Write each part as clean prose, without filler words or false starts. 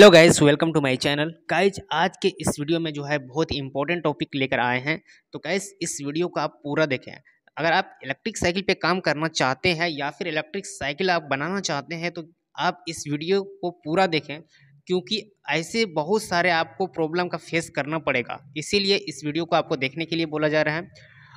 Hello guys, welcome to my channel. Guys आज के इस वीडियो में जो है बहुत इंपॉर्टेंट टॉपिक लेकर आए हैं। तो गाइज इस वीडियो को आप पूरा देखें। अगर आप इलेक्ट्रिक साइकिल पे काम करना चाहते हैं या फिर इलेक्ट्रिक साइकिल आप बनाना चाहते हैं तो आप इस वीडियो को पूरा देखें, क्योंकि ऐसे बहुत सारे आपको प्रॉब्लम का फेस करना पड़ेगा। इसीलिए इस वीडियो को आपको देखने के लिए बोला जा रहा है।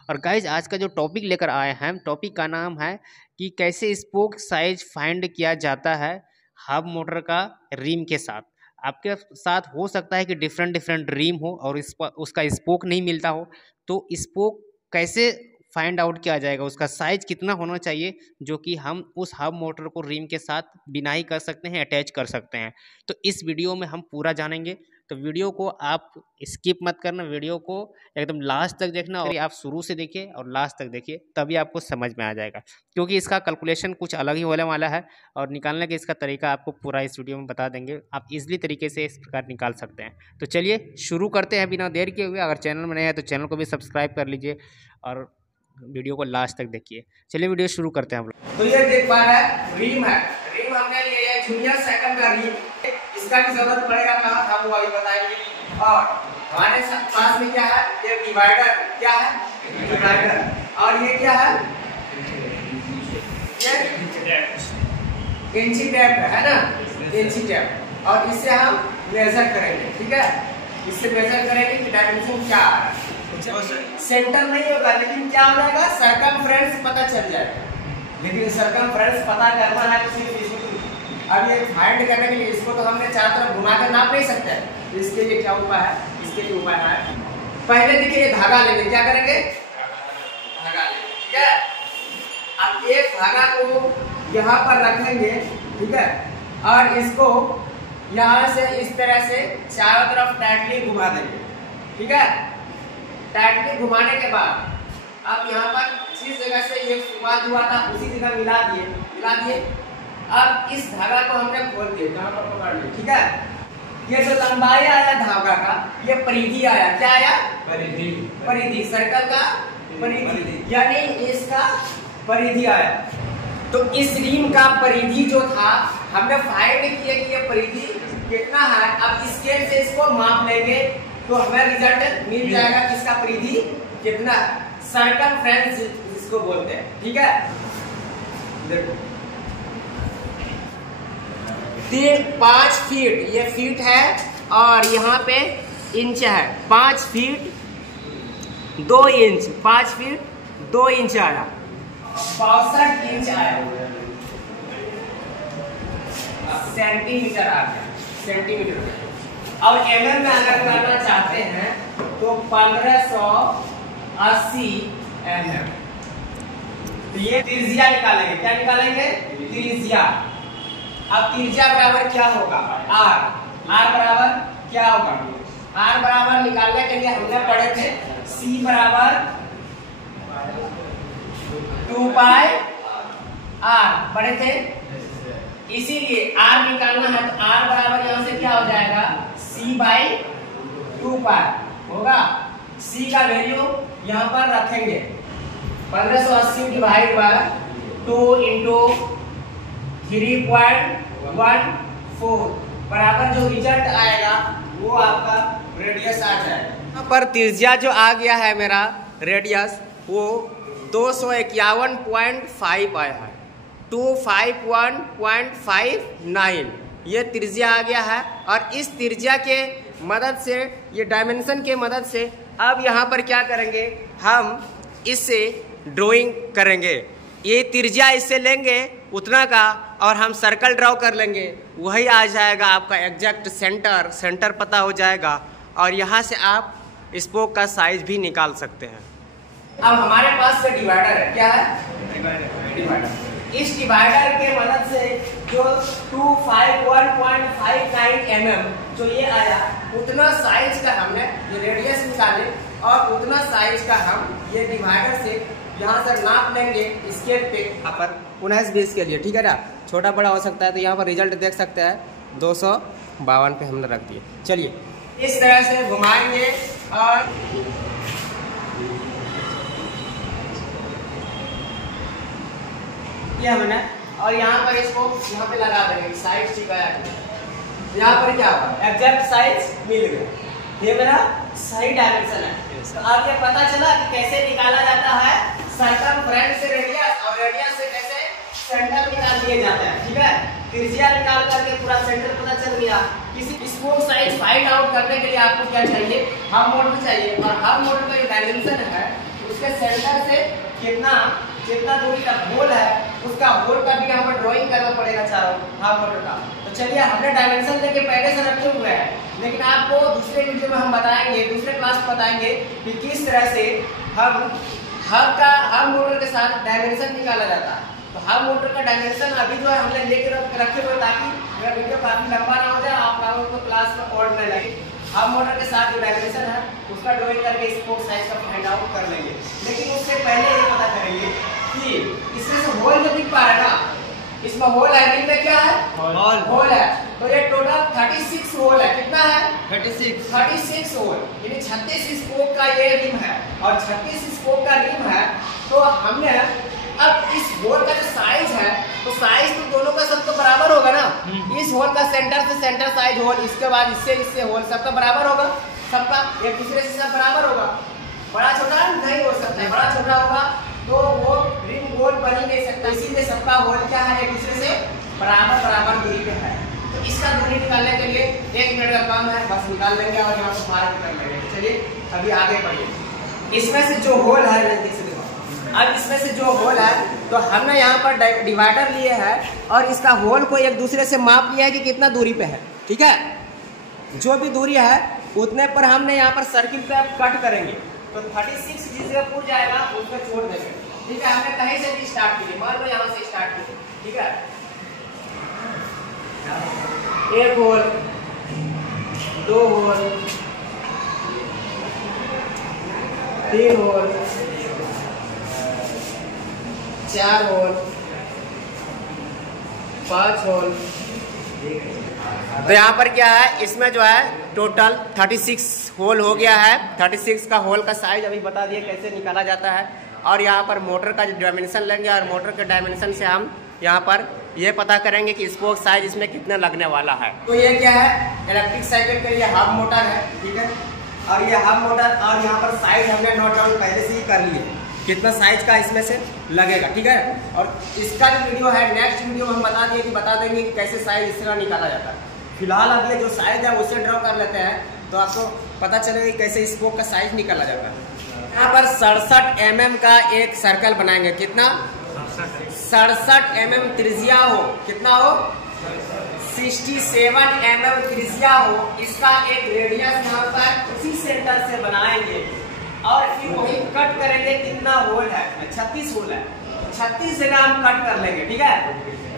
और गाइज आज का जो टॉपिक लेकर आए हैं, टॉपिक का नाम है कि कैसे स्पोक साइज फाइंड किया जाता है हब मोटर का रिम के साथ। आपके साथ हो सकता है कि डिफरेंट रिम हो और उसका स्पोक नहीं मिलता हो, तो स्पोक कैसे फाइंड आउट किया जाएगा, उसका साइज कितना होना चाहिए जो कि हम उस हब मोटर को रिम के साथ बिनाई कर सकते हैं, अटैच कर सकते हैं। तो इस वीडियो में हम पूरा जानेंगे। तो वीडियो को आप स्किप मत करना, वीडियो को एकदम लास्ट तक देखना और आप शुरू से देखिए और लास्ट तक देखिए, तभी आपको समझ में आ जाएगा, क्योंकि इसका कैलकुलेशन कुछ अलग ही होने वाला है और निकालने का इसका तरीका आपको पूरा इस वीडियो में बता देंगे। आप इजीली तरीके से इस प्रकार निकाल सकते हैं। तो चलिए शुरू करते हैं बिना देर किए हुए। अगर चैनल में नए हैं तो चैनल को भी सब्सक्राइब कर लीजिए और वीडियो को लास्ट तक देखिए। चलिए वीडियो शुरू करते हैं हम लोग। तो ये देख पा रहे हैं रिम है। रिम हमने लिया है जूनियर साइकिल का रिम। इसका भी जरूरत पड़ेगा कहाँ हम वो अभी बताएंगे। और हमारे पास में क्या है, ये डिवाइडर। क्या है? डिवाइडर। और ये क्या है? ये इंची टेप है ना, इंची टेप। और इससे हम मेजर करेंगे, ठीक है। इससे मेजर करेंगे कि डायमेंशन क्या आ रहा है। सेंटर नहीं होगा लेकिन क्या हो जाएगा, सर्कमफ्रेंस पता चल जाएगा। लेकिन सर्कमफ्रेंस पता करना है तो सिर्फ इसको, अब ये फाइंड करने के लिए इसको तो हमने चारों तरफ घुमा कर नाप नहीं सकते। तो इसके लिए क्या उपाय है, इसके लिए उपाय है, पहले देखिए ये धागा लेंगे। क्या करेंगे? धागा लेंगे, ठीक है। अब एक धागा को यहाँ पर रखेंगे, ठीक है, और इसको यहाँ से इस तरह से चारों तरफ टाइटली घुमा देंगे, ठीक है। टाइटली घुमाने के बाद अब यहाँ पर जिस जगह से ये शुरुआत हुआ था उसी जगह मिला दिए। अब इस धागा को हमने खोल दिया, यहाँ पर पकड़ लिया, ठीक है। ये जो लंबाई आया धागा का, ये परिधि आया। क्या आया? परिधि सर्कल का परिधि, यानी इसका परिधि आया। तो इस रिम का परिधि जो था हमने फाइंड किया कि ये परिधि कितना है। अब स्केल से इसको माप लेंगे तो हमें रिजल्ट मिल जाएगा किसका परिधि कितना, सर्कमफ्रेंस जिसको बोलते हैं, ठीक है। देखो 5 फीट, ये फीट है और यहाँ पे इंच है। 5 फीट 2 इंच, 5 फीट 2 इंच आया, 62 इंच आया, सेंटीमीटर आ गया, सेंटीमीटर। और mm में अगर करना चाहते हैं तो 1580 mm। तो ये त्रिज्या निकालेंगे। क्या निकालेंगे? त्रिज्या। अब त्रिज्या बराबर क्या होगा? r बराबर क्या होगा? r बराबर निकालने के लिए हमने पढ़े थे c बराबर 2 पाई r पढ़े थे। इसीलिए r निकालना है तो r बराबर यहाँ से क्या हो जाएगा, c बाई 2 पाई होगा। c का वैल्यू यहाँ पर रखेंगे 1580 डिवाइड बाय 2 इंटू 3.14 बराबर जो रिजल्ट आएगा वो आपका रेडियस आ जाएगा। यहाँ पर त्रिज्या जो आ गया है मेरा रेडियस, वो 251.5 आया है, 251.59 ये त्रिज्या आ गया है। और इस त्रिज्या के मदद से, ये डायमेंशन के मदद से अब यहाँ पर क्या करेंगे, हम इससे ड्राइंग करेंगे। ये त्रिज्या इससे लेंगे उतना का और हम सर्कल ड्रॉ कर लेंगे, वही आ जाएगा आपका एग्जैक्ट सेंटर पता हो जाएगा। और यहाँ से आप स्पोक का साइज भी निकाल सकते हैं। अब हमारे पास डिवाइडर है। क्या है? डिवाइडर। इस डिवाइडर के मदद से जो 251.59 mm जो ये आया, उतना साइज का हमने ये रेडियस निकाले और उतना साइज का हम ये डिवाइडर से यहाँ से नाप लेंगे स्केल पे। यहाँ पर 19-20 के लिए, ठीक है ना, छोटा बड़ा हो सकता है। तो यहाँ पर रिजल्ट देख सकते हैं 252 पे हमने रख दिए। चलिए इस तरह से घुमाएंगे और ये हमने, और यहाँ पर इसको यहाँ पे लगा देंगे, साइड चिपकाया यहाँ पर क्या हुआ, एग्जैक्ट साइज मिल गया, ये मेरा सही डायमेंशन है। तो अब ये पता चला कि कैसे निकाला जाता है सर्कमफ्रेंस से रेडियस और रेडियस से कैसे सेंटर निकाल लिए जाते हैं। ठीक है, त्रिज्या निकाल करके पूरा सेंटर पता चल गया। किसी स्पोक साइज फाइंड आउट करने के लिए आपको क्या चाहिए, हब मोटर चाहिए, और हब मोटर का जो डायमेंशन है उसके सेंटर से कितना दूरी तक होल है, उसका होल का भी यहाँ पर ड्राइंग करना पड़ेगा चारों हब मोटर का। तो चलिए, हमने डायमेंशन लेके पहले से रखे हुए हैं, लेकिन आपको दूसरे वीडियो में हम बताएंगे, दूसरे क्लास में बताएंगे कि किस तरह से हब मोटर के साथ डायमेंशन निकाला जाता है। तो हब मोटर का डायमेंशन अभी जो है हमने लेके रखे हुए, ताकि मेरा वीडियो काफी लंबा ना हो जाए, आप लोगों को क्लास में और न लगे। हब मोटर के साथ जो डायमेंशन है उसका ड्राइंग करके स्पोक साइज का फाइंड आउट कर लेंगे। लेकिन उससे पहले ये पता करेंगे कि इसमें से होल जो दिख पा रहा है ना, इसमें होल है, रिंग में क्या है, होल है। तो ये टोटल 36 होल है। कितना है, 36 होल, यानी 36 स्पोक का ये रिम है, और 36 स्पोक का रिम है। तो हमने अब इस होल का जो साइज है, तो साइज तो दोनों का सब तो बराबर होगा ना। इस होल का सेंटर से सेंटर साइज होल, इसके बाद इससे होल, सबका बराबर होगा, सबका एक दूसरे से सब बराबर होगा। बड़ा छोटा नहीं हो सकता है, बड़ा छोटा होगा तो वो रिम गोल बन ही नहीं सकता, इसीलिए सबका होल क्या है, एक दूसरे से बराबर दूरी पे है। तो इसका दूरी निकालने के लिए 1 मिनट का काम है, बस निकाल लेंगे और यहाँ पर मार्क कर लेंगे। चलिए अभी आगे बढ़िए। इसमें से जो होल है, अब इसमें से जो होल है, तो हमने यहाँ पर डिवाइडर लिए है और इसका होल को एक दूसरे से माप लिया है कि कितना दूरी पे है। ठीक है, जो भी दूरी है उतने पर हमने यहाँ पर सर्किल पे कट करेंगे। तो 36 जिससे पूछ जाएगा उसको छोड़ देंगे। ठीक है, हमने कहीं से भी स्टार्ट की, मान लो यहाँ से स्टार्ट की। ठीक है, एक hole, 2 hole, 3 hole, 4 hole, 5 hole. तो यहाँ पर क्या है, इसमें जो है टोटल 36 होल हो गया है। 36 का होल का साइज अभी बता दिए कैसे निकाला जाता है। और यहाँ पर मोटर का जो डायमेंशन लेंगे और मोटर के डायमेंशन से हम यहाँ पर ये पता करेंगे कि स्पोक साइज इसमें कितना लगने वाला है। तो ये क्या है, इलेक्ट्रिक साइकिल के लिए हब मोटर है। ठीक है, और ये हब मोटर, और यहाँ पर साइज हमने नोट डाउन पहले से ही कर लिए, कितना साइज का इसमें से लगेगा। ठीक है, और इसका जो वीडियो है नेक्स्ट वीडियो में हम बता देंगे कि कैसे साइज इस तरह निकाला जाता है। फिलहाल अब ये जो साइज है उसे ड्रॉ कर लेते हैं, तो आपको पता चलेगा कि कैसे स्पोक का साइज निकाला जाता है। यहाँ पर 67 mm का एक सर्कल बनाएंगे। कितना, 67 mm त्रिज्या हो, कितना हो, 67 mm त्रिज्या हो। इसका एक रेडियस यहाँ पर उसी सेंटर से बनाएंगे और फिर वही कट करेंगे। कितना होल है, 36 होल है, 36 जगह हम कट कर लेंगे। ठीक है,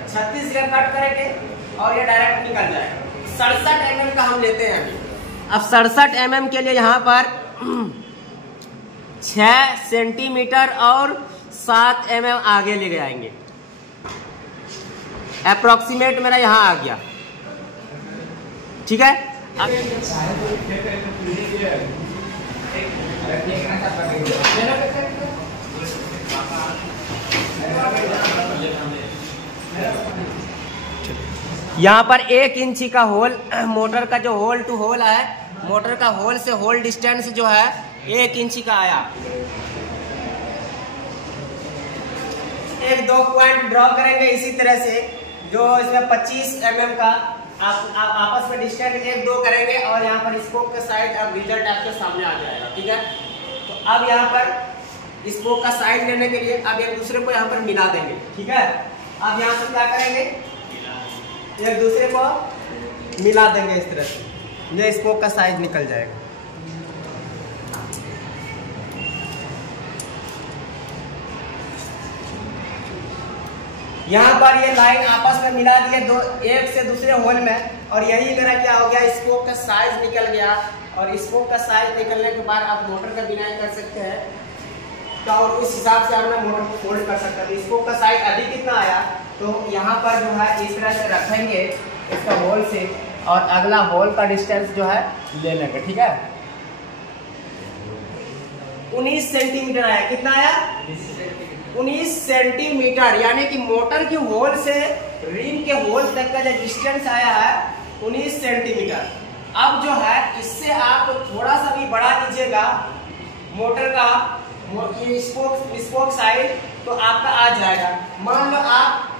36 जगह कट करेंगे और ये डायरेक्ट निकल जाएगा। 67 mm का हम लेते हैं अभी। अब 67 mm के लिए यहाँ पर 6 सेंटीमीटर और 7 mm आगे ले जाएंगे। अप्रोक्सीमेट मेरा यहाँ आ गया। ठीक है, यहाँ पर 1 इंची का होल, मोटर का जो होल टू होल है, मोटर का होल से होल डिस्टेंस जो है 1 इंची का आया। 1-2 पॉइंट ड्रॉ करेंगे इसी तरह से, जो इसमें 25 mm का आपस में डिस्टेंस 1-2 करेंगे और यहाँ पर स्पोक का साइज अब रिजल्ट आपके सामने आ जाएगा। ठीक है, तो अब यहाँ पर स्पोक का साइज लेने के लिए अब एक दूसरे को यहाँ पर मिला देंगे। ठीक है, अब यहाँ से क्या करेंगे, एक दूसरे को मिला देंगे इस तरह से, ये स्पोक का साइज निकल जाएगा। यहाँ पर ये लाइन आपस में मिला दिए एक से दूसरे होल में, और यही मेरा क्या हो गया, स्पोक का साइज निकल गया। और स्पोक का साइज निकलने के बाद आप मोटर का बिनाई कर सकते हैं, तो और उस हिसाब से हमने मोटर को फोल्ड कर सकते हैं। स्पोक का साइज अभी कितना आया, तो यहाँ पर जो है इस तरह से रखेंगे इसका होल से, और अगला होल का डिस्टेंस जो है ले लेंगे। ठीक है, 19 सेंटीमीटर आया। कितना आया, 19 सेंटीमीटर, यानी कि मोटर की होल से रिम के होल तक का जो डिस्टेंस आया है 19 सेंटीमीटर। अब जो है इससे आप थोड़ा सा भी बढ़ा दीजिएगा मोटर का स्पोक साइज तो आपका आ जाएगा। मान लो आप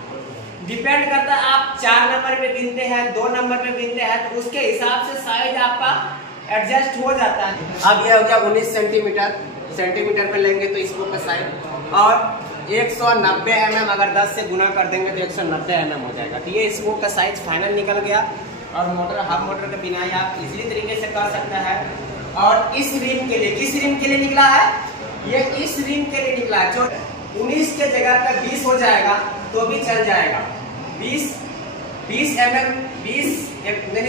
डिपेंड करता है आप 4 नंबर पे बिनते हैं 2 नंबर पे बिनते हैं तो उसके हिसाब से साइज आपका एडजस्ट हो जाता है। अब ये हो गया 19 सेंटीमीटर पे लेंगे तो स्पोक का साइज, और 190 mm अगर 10 से गुना कर देंगे तो 190 mm हो जाएगा। तो ये स्पोक का साइज फाइनल निकल गया। और मोटर हाफ मोटर का बिनाई आप इजीली तरीके से कर सकते हैं। और इस रिम के लिए, किस रिम के लिए निकला है? ये इस रिम के लिए निकला है। जो 19 के जगह पर 20 हो जाएगा तो भी चल जाएगा। 20 mm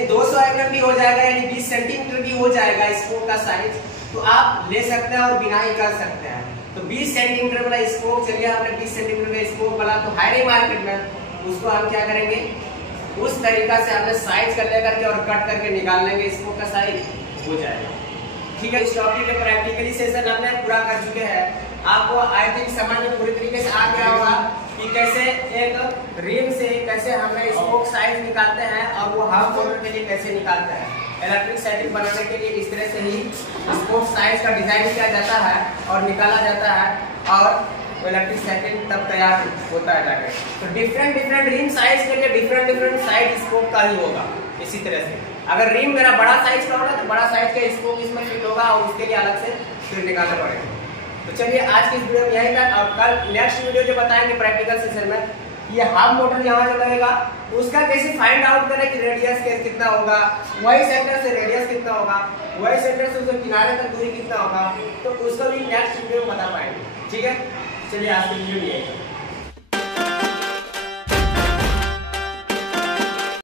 200 mm भी हो जाएगा, यानी 20 सेंटीमीटर भी हो जाएगा स्पोक का साइज। तो आप ले सकते हैं और बिनाई कर सकते हैं। तो 20 सेंटीमीटर वाला स्पोक चलिए, हमने 20 सेंटीमीटर का स्पोक वाला तो हाईरी मार्केट में उसको हम क्या करेंगे, उस तरीका से हमने साइज कर लेकर के और कट करके निकाल लेंगे, स्पोक का साइज हो जाएगा। ठीक है, इस टॉपिक के प्रैक्टिकली सेशन हमने पूरा कर चुके हैं। आपको आई थिंक समझ में पूरी तरीके से आ गया होगा कि कैसे एक रिम से कैसे हमें स्पोक साइज निकालते हैं और वो हाफ मोटर के लिए कैसे निकालते हैं। इलेक्ट्रिक साइकिल बनाने के लिए इस तरह से ही स्पोक साइज का डिजाइन किया जाता है और निकाला जाता है, और इलेक्ट्रिक साइकिल तब तैयार होता है जाकर। तो डिफरेंट रिम साइज के लिए डिफरेंट साइज स्पोक का ही होगा। इसी तरह से अगर रिम मेरा बड़ा साइज का होगा तो बड़ा साइज का स्पोक इसमें फिट होगा और उसके लिए अलग से फिर निकालना पड़ेगा। तो चलिए आज की इस वीडियो में यहीं तक, और कल नेक्स्ट वीडियो जो बताएंगे प्रैक्टिकल सेशन में, ये हाफ मोटर यहाँ जो लगेगा उसका कैसे फाइंड आउट करें कि रेडियस कितना होगा, वही सेंटर से रेडियस कितना होगा, वही सेंटर से उसके किनारे तक दूरी कितना होगा, तो उसको भी नेक्स्ट वीडियो में बता पाएंगे। ठीक है, चलिए आज की वीडियो में यही।